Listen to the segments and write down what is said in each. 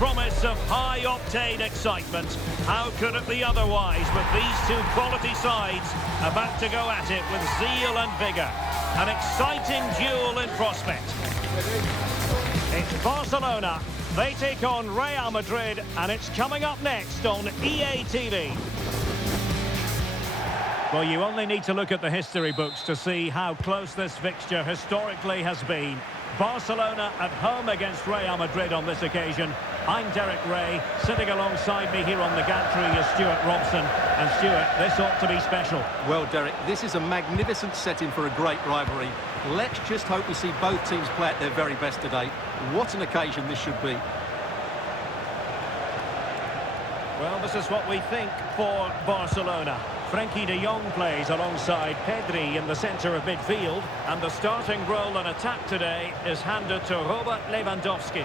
promise of high-octane excitement. How could it be otherwise with these two quality sides about to go at it with zeal and vigour? An exciting duel in prospect. It's Barcelona. They take on Real Madrid, and it's coming up next on EA TV. Well, you only need to look at the history books to see how close this fixture historically has been. Barcelona at home against Real Madrid on this occasion. I'm Derek Ray. Sitting alongside me here on the gantry is Stuart Robson. And Stuart, this ought to be special. Well, Derek, this is a magnificent setting for a great rivalry. Let's just hope we see both teams play at their very best today. What an occasion this should be. Well, this is what we think for Barcelona. Frenkie de Jong plays alongside Pedri in the centre of midfield, and the starting role in attack today is handed to Robert Lewandowski.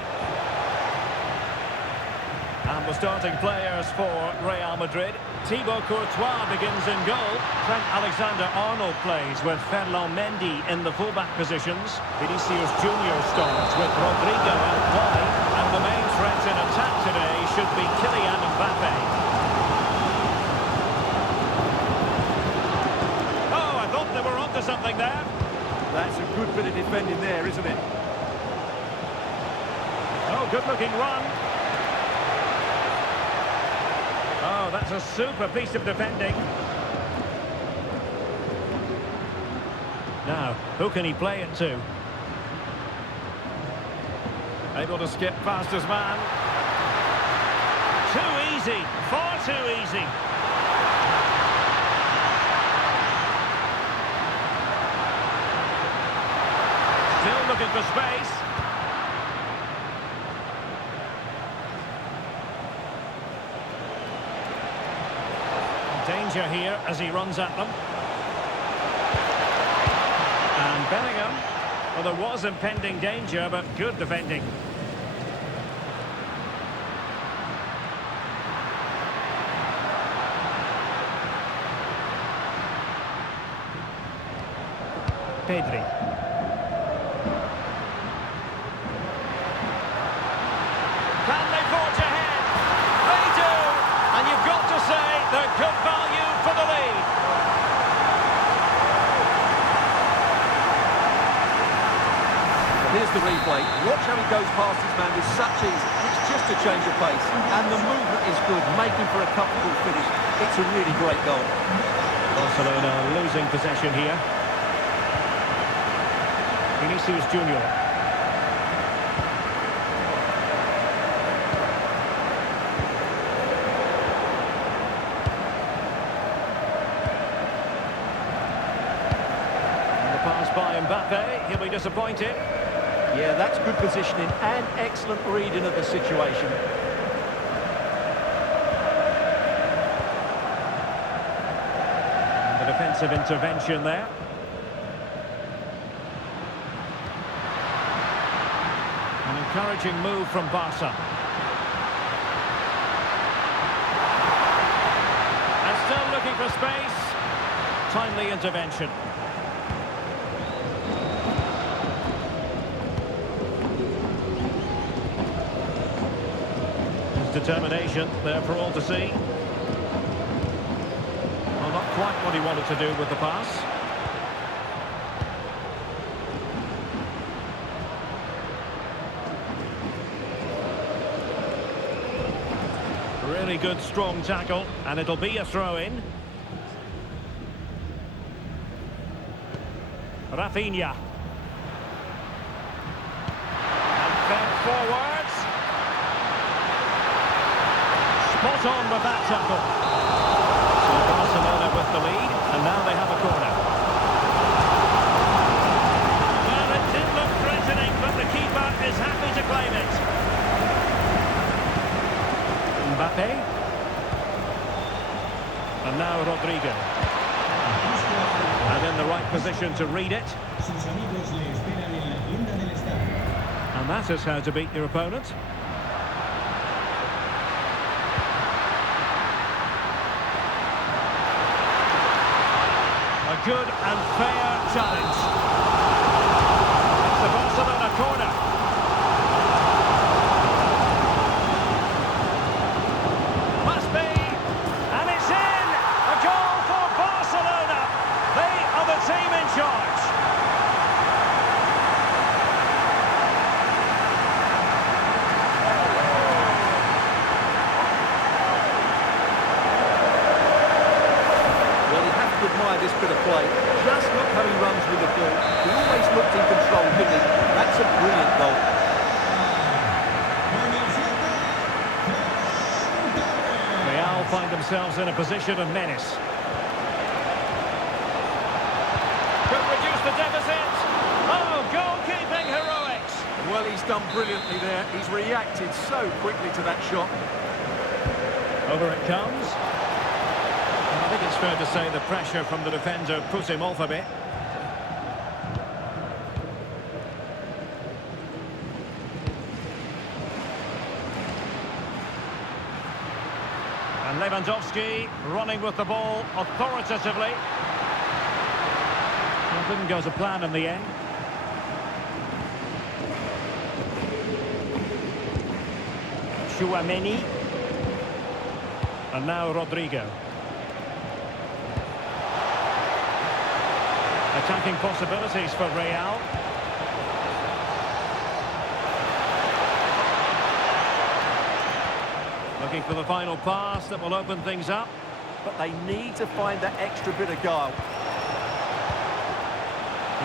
And the starting players for Real Madrid. Thibaut Courtois begins in goal. Trent Alexander-Arnold plays with Ferland Mendy in the fullback positions. Vinicius Junior starts with Rodrigo out wide. And the main threat in attack today should be Kylian Mbappe. Oh, I thought they were onto something there. That's a good bit of defending there, isn't it? Oh, good-looking run. Oh, that's a super piece of defending. Now, who can he play it to? Able to skip past his man. Too easy, far too easy. Still looking for space. Danger here as he runs at them. And Bellingham. Well, there was impending danger, but good defending. Pedri. Can they forge ahead? They do! And you've got to say they're good value for the lead. Here's the replay. Watch how he goes past his man with such ease. It's just a change of pace. And the movement is good, making for a comfortable finish. It's a really great goal. Barcelona losing possession here. Vinicius Junior. And the pass by Mbappe. He'll be disappointed. Yeah, that's good positioning and excellent reading of the situation. And the defensive intervention there. An encouraging move from Barca. And still looking for space. Timely intervention. Determination there for all to see. Well, not quite what he wanted to do with the pass. Really good strong tackle, and it'll be a throw-in. Rafinha. And fed forwards. Spot on with that tackle. So Barcelona with the lead, and now they have a corner. Well, it did look threatening, but the keeper is happy to claim it. Mbappe. And now Rodrigo. And in the right position to read it. And that is how to beat your opponent. A good and fair challenge. It's the Barcelona corner. themselves in a position of menace. Could reduce the deficit. Oh, goalkeeping heroics. Well, he's done brilliantly there. He's reacted so quickly to that shot. Over it comes. I think it's fair to say the pressure from the defender put him off a bit. And Lewandowski running with the ball authoritatively. Well, didn't go to plan in the end. Chouameni. And now Rodrigo. Attacking possibilities for Real. Looking for the final pass that will open things up. But they need to find that extra bit of guile.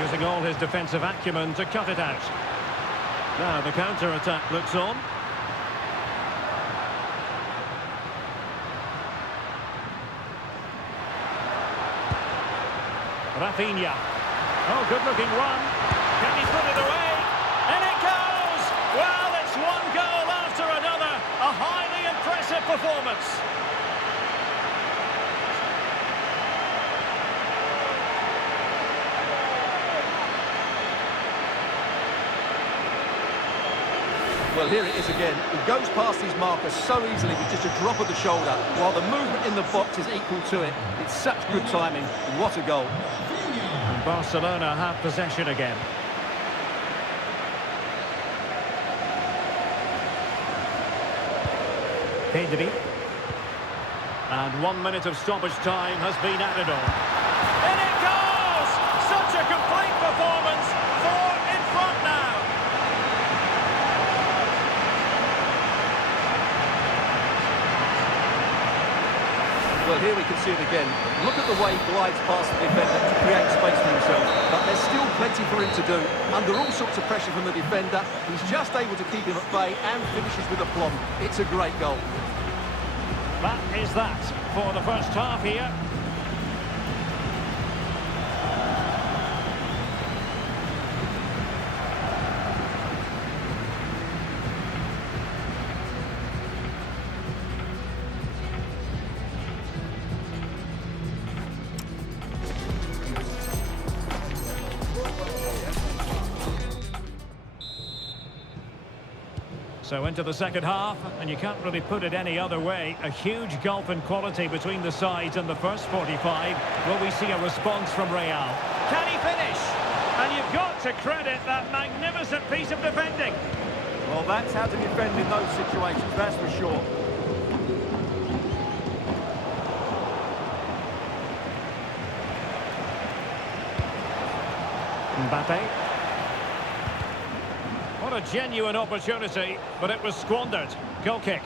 Using all his defensive acumen to cut it out. Now the counter-attack looks on. Rafinha. Oh, good-looking run. Can he put it away? And it goes! Well, it's one goal after another. A highly impressive performance. Well, here it is again. He goes past his marker so easily with just a drop of the shoulder, while the movement in the box is equal to it. It's such good timing. What a goal. And Barcelona have possession again. Pedri. And 1 minute of stoppage time has been added on. And it goes! Such a complete performance. 4 in front now. Well, here we can see it again. Look at the way he glides past the defender to create space for himself. But there's still plenty for him to do. Under all sorts of pressure from the defender, he's just able to keep him at bay and finishes with aplomb. It's a great goal. That is that for the first half here. So into the second half, and you can't really put it any other way. A huge gulf in quality between the sides in the first 45. Will we see a response from Real? Can he finish? And you've got to credit that magnificent piece of defending. Well, that's how to defend in those situations, that's for sure. Mbappe. What a genuine opportunity, but it was squandered. Goal kick.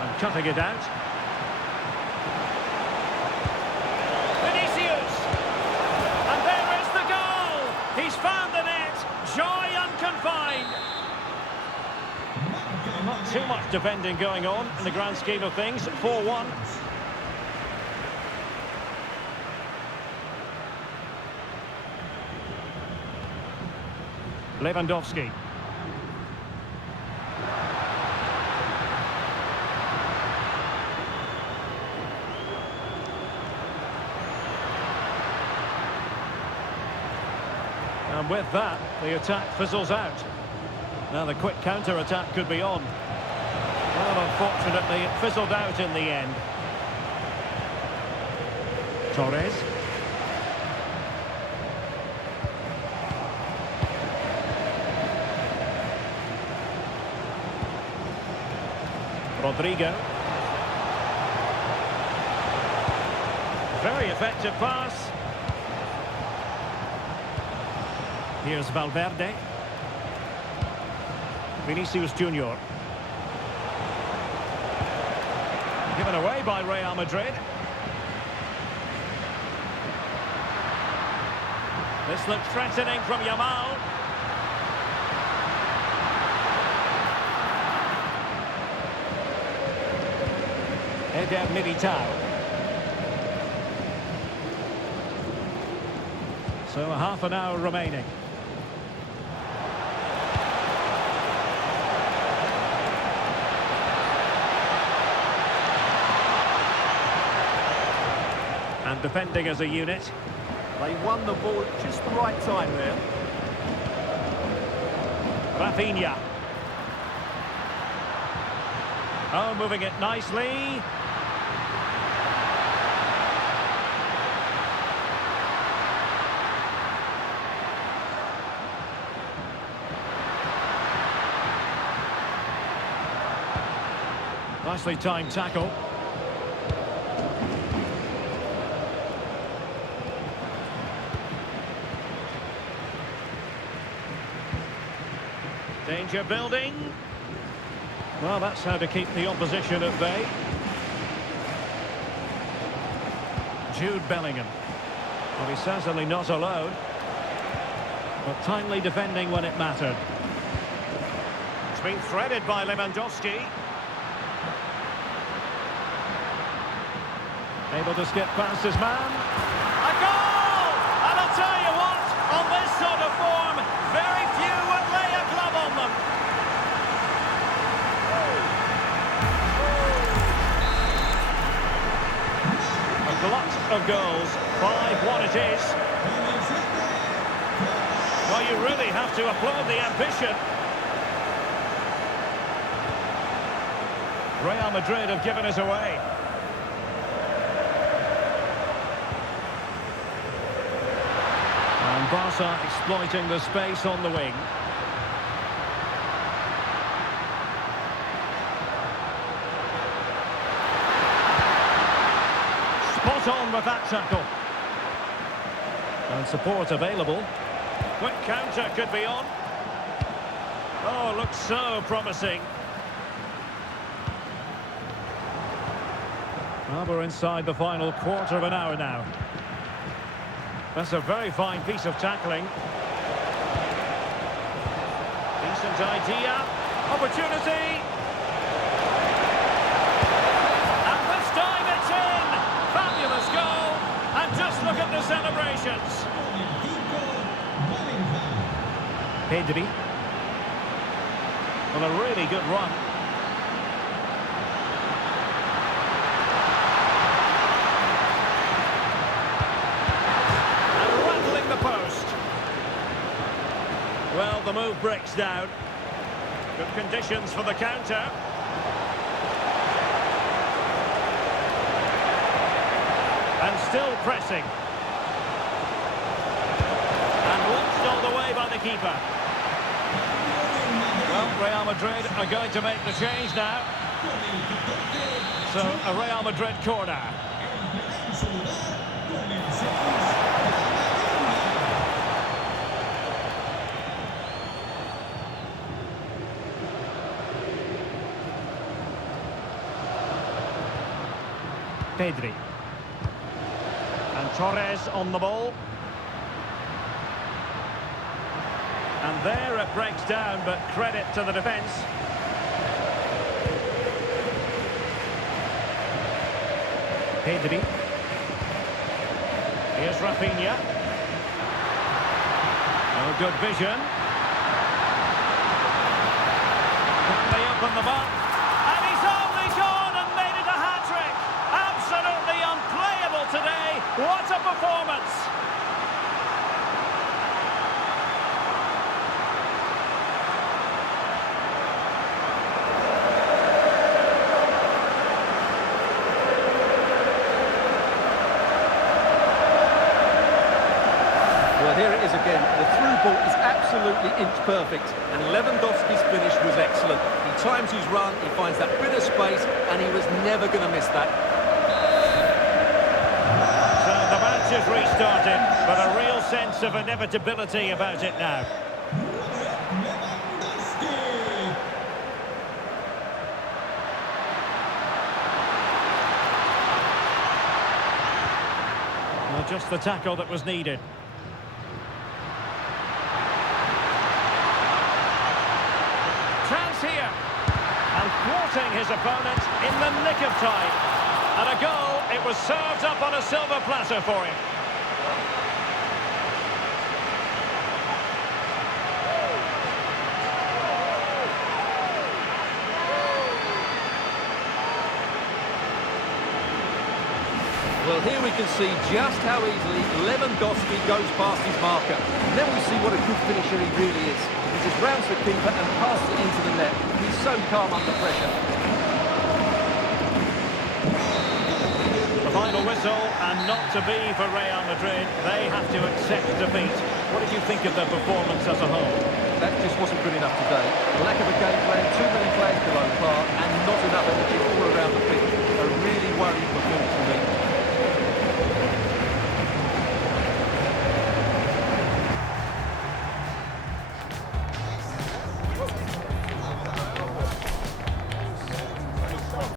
And cutting it out. Vinicius! And there is the goal! He's found the net! Joy unconfined! Not too much defending going on in the grand scheme of things. 4-1. Lewandowski. And with that, the attack fizzles out. Now the quick counter-attack could be on. Well, unfortunately, it fizzled out in the end. Torres. Rodrigo. Very effective pass. Here's Valverde. Vinicius Junior. Given away by Real Madrid. This looks threatening from Yamal. Eder Militao. So half an hour remaining. And defending as a unit. They won the ball at just the right time there. Rafinha. Oh, moving it nicely. Nicely timed tackle. Danger building. Well, that's how to keep the opposition at bay. Jude Bellingham. Well, he's certainly not alone. But timely defending when it mattered. It's been threaded by Lewandowski. Able to skip past his man. A goal! And I'll tell you what, on this sort of form, very few would lay a glove on them. A glut of goals, 5-1 it is. Well, you really have to applaud the ambition. Real Madrid have given us away. And Barca exploiting the space on the wing. Spot on with that tackle. And support available. Quick counter could be on. Oh, looks so promising. Well, we're inside the final quarter of an hour now. That's a very fine piece of tackling. Decent idea. Opportunity. And this time it's in. Fabulous goal. And just look at the celebrations. Pedri. Well, a really good run. Well, the move breaks down. Good conditions for the counter. And still pressing. And launched all the way by the keeper. Well, Real Madrid are going to make the change now. So, a Real Madrid corner. Pedri. And Torres on the ball. And there it breaks down, but credit to the defence. Pedri. Here's Rafinha. Oh, good vision. Can they open the back? And he's only gone and made it a hat-trick. Absolutely unplayable today. What a performance. Well, here it is again. The through ball is absolutely inch perfect, and Lewandowski's finish was excellent. He times his run, he finds that bit of space, and he was never going to miss that. So the match is restarted, but a real sense of inevitability about it now. Well, just the tackle that was needed. Chance here. And thwarting his opponent in the nick of time. And a goal, it was served up on a silver platter for him. Well, here we can see just how easily Lewandowski goes past his marker. And then we see what a good finisher he really is. He just rounds the keeper and passes it into the net. He's so calm under pressure. The final whistle, and not to be for Real Madrid. They have to accept defeat. What did you think of their performance as a whole? That just wasn't good enough today. Lack of a game plan, too many players below par, and not enough energy all around the pitch. A really worrying performance for me.